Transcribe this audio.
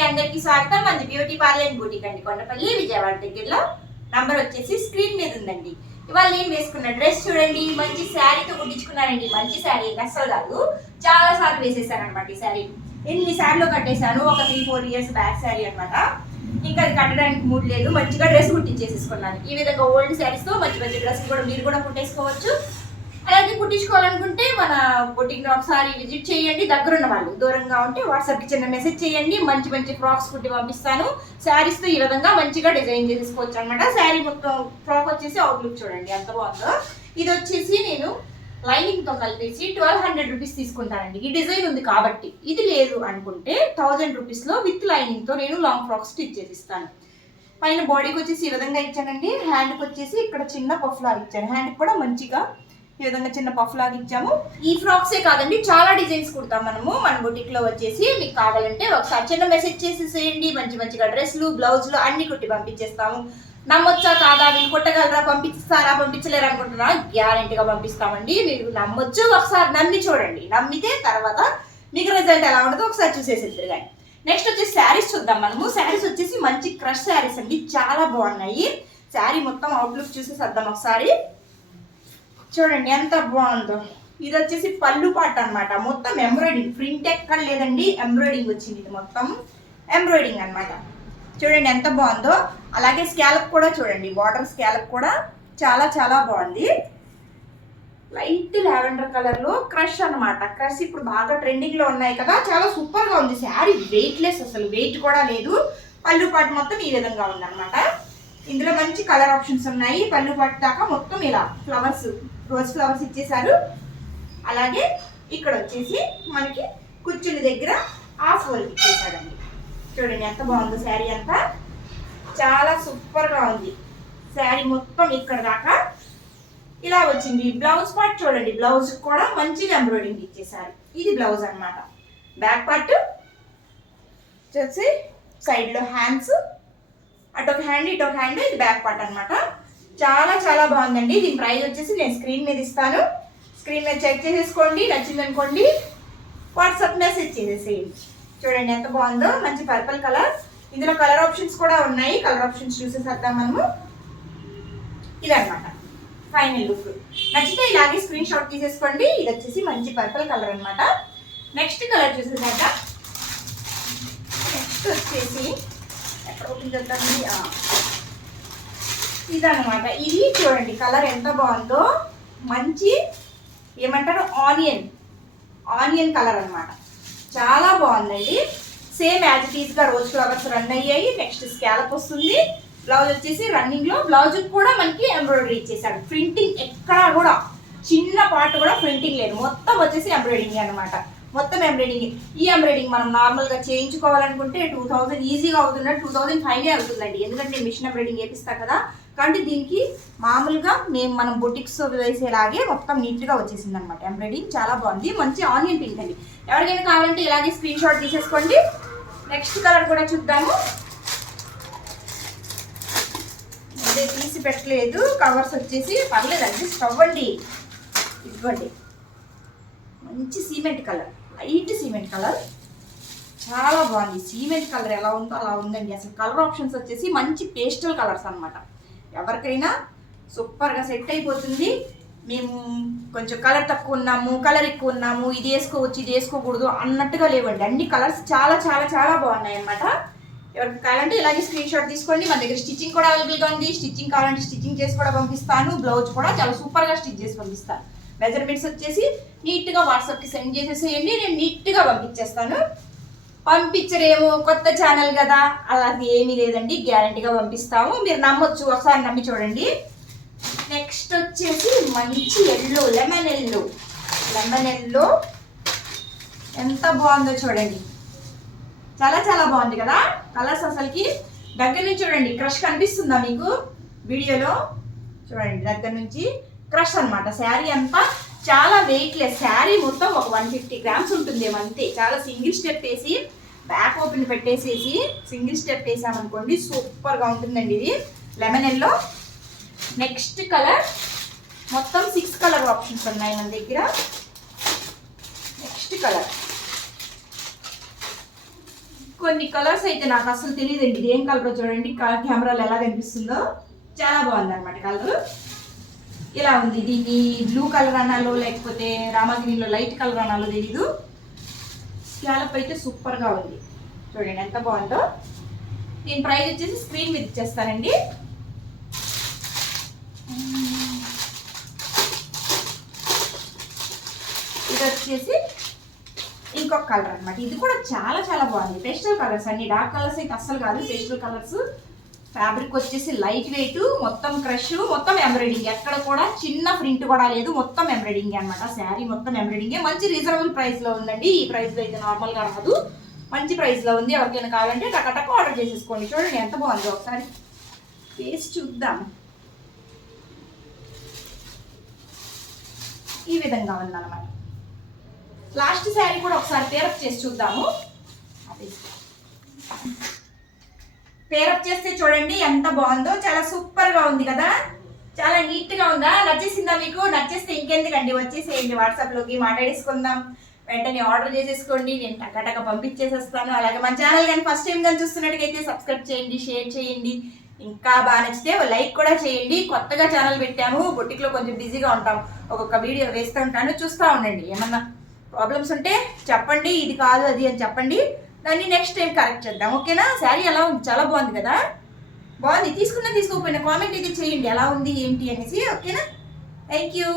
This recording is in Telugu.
కి అందరికి స్వాగతం. మంది బ్యూటీ పార్లర్ బూటిక్ అండి, కొండపల్లి విజయవాడ దగ్గరలో. నంబర్ వచ్చేసి స్క్రీన్ మీద ఉందండి. ఇవాళ నేను వేసుకున్న డ్రెస్ చూడండి, మంచి శారీతో కుట్టించుకున్నానండి. మంచి శారీ అస్సలు కాదు, చాలా సార్లు వేసేసాను అనమాట. ఈ శారీ ఎన్ని సార్లు కట్టేశాను, ఒక 3-4 ఇయర్స్ బ్యాక్ శారీ అనమాట. ఇంకా అది కట్టడానికి మూడ్ లేదు, మంచిగా డ్రెస్ కుట్టించేసేసుకున్నాను. ఈ విధంగా ఓల్డ్ శారీస్ తో మంచి మంచి డ్రెస్ కూడా మీరు కూడా కుట్టేసుకోవచ్చు. అలాగే కుట్టించుకోవాలనుకుంటే మన బొటిక్ ఒకసారి విజిట్ చేయండి. దగ్గరున్న వాళ్ళు, దూరంగా ఉంటే వాట్సాప్కి చిన్న మెసేజ్ చేయండి. మంచి మంచి ఫ్రాక్స్ కుట్టి పంపిస్తాను. శారీస్తో ఈ విధంగా మంచిగా డిజైన్ చేసుకోవచ్చు అనమాట. శారీ మొత్తం ఫ్రాక్ వచ్చేసి అవుట్లుక్ చూడండి ఎంత బాగుందో. ఇది వచ్చేసి నేను లైనింగ్తో కలిపేసి 1200 రూపీస్ తీసుకుంటానండి. ఈ డిజైన్ ఉంది కాబట్టి. ఇది లేదు అనుకుంటే 1000 రూపీస్లో విత్ లైనింగ్తో నేను లాంగ్ ఫ్రాక్ స్టిచ్ చేసిస్తాను. పైన బాడీకి వచ్చేసి ఈ విధంగా ఇచ్చానండి. హ్యాండ్కి వచ్చేసి ఇక్కడ చిన్న పఫ్ లాగా ఇచ్చాను. హ్యాండ్కి కూడా మంచిగా ఈ విధంగా చిన్న పఫ్ లాగా ఇచ్చాము. ఈ ఫ్రాక్సే కాదండి, చాలా డిజైన్స్ కుడతాం మనము మన బొటిక్ లో వచ్చేసి. మీకు కావాలంటే ఒకసారి చిన్న మెసేజ్ చేసేసేయండి. మంచి మంచిగా డ్రెస్లు, బ్లౌజులు అన్ని కుట్టి పంపించేస్తాము. నమ్మొచ్చా కాదా, వీళ్ళు కుట్టగలరా, పంపిస్తారా, పంపించలేరు అనుకుంటున్నా, గ్యారెంటీగా పంపిస్తామండి. మీరు నమ్మొచ్చు, ఒకసారి నమ్మి చూడండి. నమ్మితే తర్వాత మీకు రిజల్ట్ ఎలా ఉంటుందో ఒకసారి చూసేసేద్దరు. కానీ నెక్స్ట్ వచ్చేసి శారీస్ చూద్దాం మనము. శారీస్ వచ్చేసి మంచి క్రష్ శారీస్ అండి, చాలా బాగున్నాయి. శారీ మొత్తం అవుట్లుక్ చూసేసేద్దాం ఒకసారి. చూడండి ఎంత బాగుందో. ఇది వచ్చేసి పళ్ళు పాట అనమాట. మొత్తం ఎంబ్రాయిడింగ్, ప్రింట్ ఎక్కడ లేదండి, ఎంబ్రాయిడింగ్ వచ్చింది. ఇది మొత్తం ఎంబ్రాయిడింగ్ అనమాట. చూడండి ఎంత బాగుందో. అలాగే స్కాలప్ కూడా చూడండి, బార్డర్ స్కాలప్ కూడా చాలా చాలా బాగుంది. లైట్ లావెండర్ కలర్ లో క్రష్ అనమాట. క్రష్ ఇప్పుడు బాగా ట్రెండింగ్ లో ఉన్నాయి కదా, చాలా సూపర్ గా ఉంది. శారీ వెయిట్లెస్, అసలు వెయిట్ కూడా లేదు. పళ్ళు పాటు మొత్తం ఈ విధంగా ఉంది అనమాట. ఇందులో మంచి కలర్ ఆప్షన్స్ ఉన్నాయి. పళ్ళు పాటు దాకా మొత్తం ఇలా ఫ్లవర్స్, రోజ్ ఫ్లవర్స్ ఇచ్చేసారు. అలాగే ఇక్కడ వచ్చేసి మనకి కుచ్చుల దగ్గర హాఫ్ వర్క్ ఇచ్చేసాడండి. చూడండి ఎంత బాగుందో. శారీ అంతా చాలా సూపర్ గా ఉంది. శారీ మొత్తం ఇక్కడ దాకా ఇలా వచ్చింది. బ్లౌజ్ పార్ట్ చూడండి, బ్లౌజ్ కూడా మంచిగా ఎంబ్రాయిడింగ్ ఇచ్చేసారు. ఇది బ్లౌజ్ అనమాట. బ్యాక్ పార్ట్ వచ్చేసి సైడ్ లో హ్యాండ్స్, అటు ఒక హ్యాండ్ ఇటు ఒక హ్యాండ్, ఇది బ్యాక్ పార్ట్ అనమాట. చాలా చాలా బాగుందండి. దీని ప్రైస్ వచ్చేసి నేను స్క్రీన్ మీద ఇస్తాను. స్క్రీన్ మీద చెక్ చేసేసుకోండి. నచ్చింది అనుకోండి, వాట్సాప్ మెసేజ్ చేసేసేయండి. చూడండి ఎంత బాగుందో, మంచి పర్పుల్ కలర్. ఇందులో కలర్ ఆప్షన్స్ కూడా ఉన్నాయి. కలర్ ఆప్షన్స్ చూసేసేద్దాం మనము. ఇదన్నమాట ఫైనల్ లుక్. నచ్చితే ఇలాగే స్క్రీన్ షాట్ తీసేసుకోండి. ఇది వచ్చేసి మంచి పర్పుల్ కలర్ అనమాట. నెక్స్ట్ కలర్ చూసేసాక నెక్స్ట్ వచ్చేసి ఎక్కడ ఓపెన్ చేద్దామండి, ఇదన్నమాట. ఇది చూడండి కలర్ ఎంత బాగుందో. మంచి ఏమంటారు, ఆనియన్ కలర్ అనమాట. చాలా బాగుందండి. సేమ్ యాజ్ ఇట్ ఈస్గా రోజ్ ఫ్లవర్స్ రన్ అయ్యాయి. నెక్స్ట్ స్కాలప్ వస్తుంది. బ్లౌజ్ వచ్చేసి రన్నింగ్లో, బ్లౌజ్ కూడా మనకి ఎంబ్రాయిడరీ ఇచ్చేసాడు. ప్రింటింగ్ ఎక్కడా కూడా చిన్న పార్ట్ కూడా ప్రింటింగ్ లేదు, మొత్తం వచ్చేసి ఎంబ్రాయిడరింగ్ అనమాట. మొత్తం ఎంబ్రాయిడింగ్. ఈ ఎంబ్రాయిడింగ్ మనం నార్మల్గా చేయించుకోవాలనుకుంటే 2000 ఈజీగా అవుతున్నట్టు 2005 అవుతుందండి. ఎందుకంటే మిషన్ ఎంబ్రాయిడింగ్ వేపిస్తా కదా. కాబట్టి దీనికి మామూలుగా మనం బొటిక్స్ వేసేలాగే మొత్తం నీట్గా వచ్చేసింది అనమాట. ఎంబ్రాయిడింగ్ చాలా బాగుంది. మంచి ఆనియన్ పింక్ అండి. ఎవరికైనా కావాలంటే ఇలాగే స్క్రీన్ షాట్ తీసేసుకోండి. నెక్స్ట్ కలర్ కూడా చూద్దాము. అదే తీసి పెట్టలేదు, కవర్స్ వచ్చేసి పర్లేదు, అడ్జస్ట్ అవ్వండి. ఇదిగోండి మంచి cement colour, light cement colour, చాలా బాగుంది. సిమెంట్ కలర్ ఎలా ఉందో అలా ఉందండి. అసలు కలర్ ఆప్షన్స్ వచ్చేసి మంచి పేస్టల్ కలర్స్ అనమాట. ఎవరికైనా సూపర్గా సెట్ అయిపోతుంది. మేము కొంచెం కలర్ తక్కువ ఉన్నాము, కలర్ ఎక్కువ ఉన్నాము, ఇది వేసుకోవచ్చు ఇది వేసుకోకూడదు అన్నట్టుగా లేవండి. అన్ని కలర్స్ చాలా చాలా చాలా బాగున్నాయి అనమాట. ఎవరికి కావాలంటే ఇలాగే స్క్రీన్ షాట్ తీసుకోండి. మన దగ్గర స్టిచ్చింగ్ కూడా అవైలబుల్గా ఉంది. స్టిచ్చింగ్ కావాలంటే స్టిచ్చింగ్ చేసి కూడా పంపిస్తాను. బ్లౌజ్ కూడా చాలా సూపర్గా స్టిచ్ చేసి పంపిస్తాను. మెజర్మెంట్స్ వచ్చేసి నీట్గా వాట్సాప్కి సెండ్ చేసేసేయండి. నేను నీట్గా పంపించేస్తాను. పంపించరేమో, కొత్త ఛానల్ కదా, అలాగే ఏమీ లేదండి, గ్యారంటీగా పంపిస్తాము. మీరు నమ్మొచ్చు, ఒకసారి నమ్మి చూడండి. నెక్స్ట్ వచ్చేసి మంచి ఎల్లో, లెమన్ ఎల్లో ఎంత బాగుందో చూడండి. చాలా చాలా బాగుంది కదా కలర్స్. అసలుకి దగ్గర నుంచి చూడండి, క్రష్ కనిపిస్తుందా మీకు వీడియోలో? చూడండి దగ్గర నుంచి క్రష్ అనమాట. శారీ అంతా చాలా వెయిట్లెస్. శారీ మొత్తం ఒక 150 గ్రామ్స్ ఉంటుంది అంతే. చాలా సింగిల్ స్టెప్ వేసి బ్యాక్ ఓపెన్ పెట్టేసేసి సింగిల్ స్టెప్ వేసామనుకోండి, సూపర్గా ఉంటుందండి. ఇది లెమన్ ఎల్లో. నెక్స్ట్ కలర్ మొత్తం 6 కలర్ ఆప్షన్స్ ఉన్నాయి మన దగ్గర. నెక్స్ట్ కలర్ కొన్ని కలర్స్ అయితే నాకు అసలు తెలియదండి, ఇది ఏం కలర్ చూడండి, కెమెరాలో ఎలా కనిపిస్తుందో. చాలా బాగుంది అనమాట కలర్. ఇలా ఉంది, దీన్ని బ్లూ కలర్ అనాలో లేకపోతే రామగిరిలో లైట్ కలర్ అనాలో తెలీదు. స్కాలప్ అయితే సూపర్గా ఉంది, చూడండి ఎంత బాగుందో. దీని ప్రైస్ వచ్చేసి స్క్రీన్ మీద ఇచ్చేస్తానండి. ఇది వచ్చేసి ఇంకొక కలర్ అనమాట, ఇది కూడా చాలా చాలా బాగుంది. పేస్టల్ కలర్స్ అన్ని, డార్క్ కలర్స్ అయితే అస్సలు కాదు, పేస్టల్ కలర్స్. ఫ్యాబ్రిక్ వచ్చేసి లైట్ వెయిట్, మొత్తం క్రష్, మొత్తం ఎంబ్రాయిడింగ్, ఎక్కడ కూడా చిన్న ప్రింట్ కూడా లేదు, మొత్తం ఎంబ్రాయిడింగ్ అనమాట. శారీ మొత్తం ఎంబ్రాయిడింగ్. మంచి రీజనబుల్ ప్రైస్ లో ఉందండి. ఈ ప్రైస్ లో అయితే నార్మల్ గా రాదు, మంచి ప్రైస్ లో ఉంది. ఎవరికైనా కావాలంటే టక్ ఆర్డర్ చేసేసుకోండి. చూడండి ఎంత బాగుందో, ఒకసారి ఫేస్ చూద్దాం. ఈ విధంగా ఉందన్నమాట. లాస్ట్ శారీ కూడా ఒకసారి పేరప్ చేసి చూద్దాము. పేరప్ చేస్తే చూడండి ఎంత బాగుందో, చాలా సూపర్ గా ఉంది కదా, చాలా నీట్ గా ఉందా? నచ్చేసిందా మీకు? నచ్చేస్తే ఇంకెందుకండి, వచ్చేసేయండి వాట్సాప్ లోకి, మాట్లాడేసుకుందాం. వెంటనే ఆర్డర్ చేసేసుకోండి, నేను టక పంపించేసేస్తాను. అలాగే మన ఛానల్ కానీ ఫస్ట్ టైం కానీ చూస్తున్నట్టుగైతే సబ్స్క్రైబ్ చేయండి, షేర్ చేయండి. ఇంకా బాగా నచ్చితే లైక్ కూడా చేయండి. కొత్తగా ఛానల్ పెట్టాము, బొటిక్లో కొంచెం బిజీగా ఉంటాం, ఒక్కొక్క వీడియో వేస్తూ ఉంటాను, చూస్తూ ఉండండి. ఏమన్నా ప్రాబ్లమ్స్ ఉంటే చెప్పండి, ఇది కాదు అది అని చెప్పండి, దాన్ని నెక్స్ట్ టైం కరెక్ట్ చేద్దాం. ఓకేనా? శారీ ఎలా ఉంది? చాలా బాగుంది కదా, బాగుంది. తీసుకోకపోయినా కామెంట్ అయితే చేయండి ఎలా ఉంది ఏంటి అనేసి. ఓకేనా? Thank you.